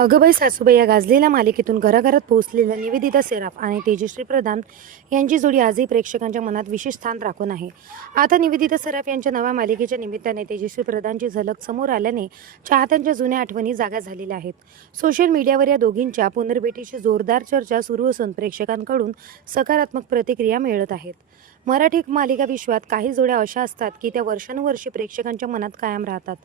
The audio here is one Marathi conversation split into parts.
अगं सासूबाई या गाजलेल्या मालिकेतून घराघरात पोहोचलेल्या निवेदिता सराफ आणि तेजश्री प्रधान यांची जोडी आजही प्रेक्षकांच्या मनात विशेष स्थान राखून आहे. आता निवेदिता सराफ यांच्या नव्या मालिकेच्या निमित्ताने तेजश्री प्रधानची झलक समोर आल्याने चाहत्यांच्या जुन्या आठवणी जागा झालेल्या आहेत. सोशल मीडियावर या दोघींच्या पुनर्भेटीची जोरदार चर्चा सुरू असून प्रेक्षकांकडून सकारात्मक प्रतिक्रिया मिळत आहेत. मराठी मालिका विश्वात काही जोड्या अशा असतात की त्या वर्षानुवर्षे प्रेक्षकांच्या मनात कायम राहतात.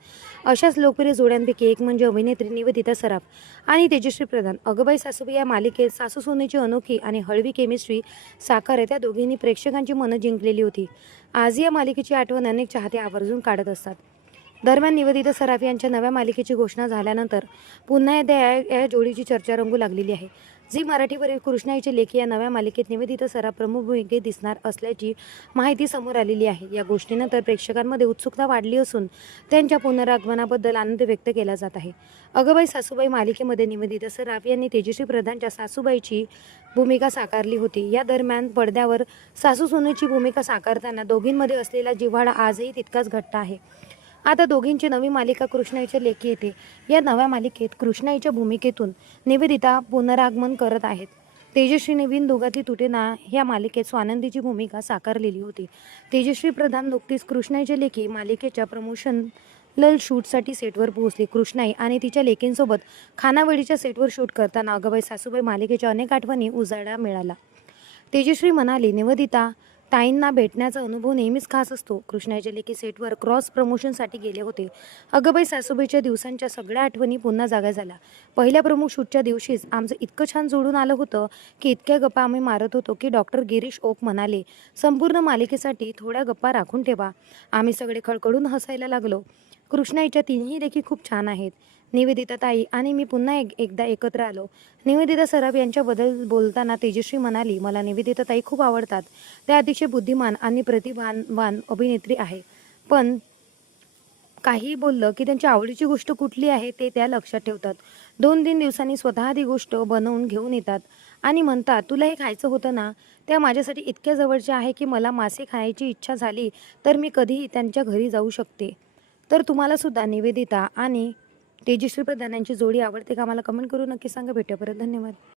अशाच लोकप्रिय जोड्यांपैकी एक म्हणजे अभिनेत्री निवेदिता सराफ आणि तेजश्री प्रधान. अगं सासूबाई या मालिकेत सासू सोनेची अनोखी आणि हळवी केमिस्ट्री साकार त्या दोघींनी प्रेक्षकांची मनं जिंकलेली होती. आज या मालिकेची आठवण अनेक चाहते आवर्जून काढत असतात. दरम्यान निवेदिता सराफ यांच्या नव्या मालिकेची घोषणा झाल्यानंतर पुन्हा एकदा या जोडीची चर्चा रंगू लागलेली आहे. झी मराठीवरील कृष्णाईचे लेखी या नव्या मालिकेत निवेदिता सराफ प्रमुख भूमिकेत दिसणार असल्याची माहिती समोर आलेली आहे. या गोष्टीनंतर प्रेक्षकांमध्ये उत्सुकता वाढली असून त्यांच्या पुनरागमनाबद्दल आनंद व्यक्त केला जात आहे. अगं सासूबाई मालिकेमध्ये निवेदिता सराफ यांनी तेजश्री प्रधानच्या सासूबाईची भूमिका साकारली होती. या दरम्यान पडद्यावर सासू सोनेची भूमिका साकारताना दोघींमध्ये असलेला जिव्हाळा आजही तितकाच घट्ट आहे. आता दोघींची नवी मालिका कृष्णाईच्या लेखी येते. या नव्या मालिकेत कृष्णाईच्या भूमिकेतून निवेदिता पुनरागमन करत आहेत. तेजश्रीने विण दोघातली तुटे ना ह्या मालिकेत स्वानंदीची भूमिका साकारलेली होती. तेजश्री प्रधान नुकतीच कृष्णाईच्या लेखी मालिकेच्या प्रमोशनल शूटसाठी सेटवर पोहोचली. कृष्णाई आणि तिच्या लेकींसोबत खानावळीच्या सेटवर शूट करताना अगं सासूबाई मालिकेच्या अनेक आठवणी उजाळा मिळाला. तेजश्री म्हणाली, निवेदिता ताईंना भेटण्याचा अनुभव नेहमीच खास असतो. कृष्णाच्या लेखी सेटवर क्रॉस प्रमोशनसाठी गेले होते. अगं सासूबाईच्या दिवसांच्या सगळ्या आठवणी पुन्हा जागा झाल्या. पहिल्या प्रमुख शूटच्या दिवशीच आमचं इतकं छान जोडून आलं होतं की इतक्या गप्पा आम्ही मारत होतो की डॉक्टर गिरीश ओक म्हणाले, संपूर्ण मालिकेसाठी थोड्या गप्पा राखून ठेवा. आम्ही सगळे खळखळून हसायला लागलो. कृष्णाईच्या तिन्ही लेखी खूप छान आहेत. निवेदिता ताई आणि मी पुन्हा एकदा एकत्र आलो. निवेदिता सराफ यांच्याबद्दल बोलताना तेजश्री म्हणाली, मला निवेदिता ताई खूप आवडतात. त्या अतिशय बुद्धिमान आणि प्रतिभावान अभिनेत्री आहे. पण काही बोललं की त्यांच्या आवडीची गोष्ट कुठली आहे ते त्या लक्षात ठेवतात. 2-3 दिवसांनी स्वतः ती गोष्ट बनवून घेऊन येतात आणि म्हणतात, तुला हे खायचं होतं ना. त्या माझ्यासाठी इतक्या जवळच्या आहे की मला मासे खाण्याची इच्छा झाली तर मी कधीही त्यांच्या घरी जाऊ शकते. तर तुम्हाला सुद्धा निवेदिता आणि तेजश्री प्रधान यांची जोडी आवडते का? मला कमेंट करून नक्की सांगा. भेटूया परत. धन्यवाद.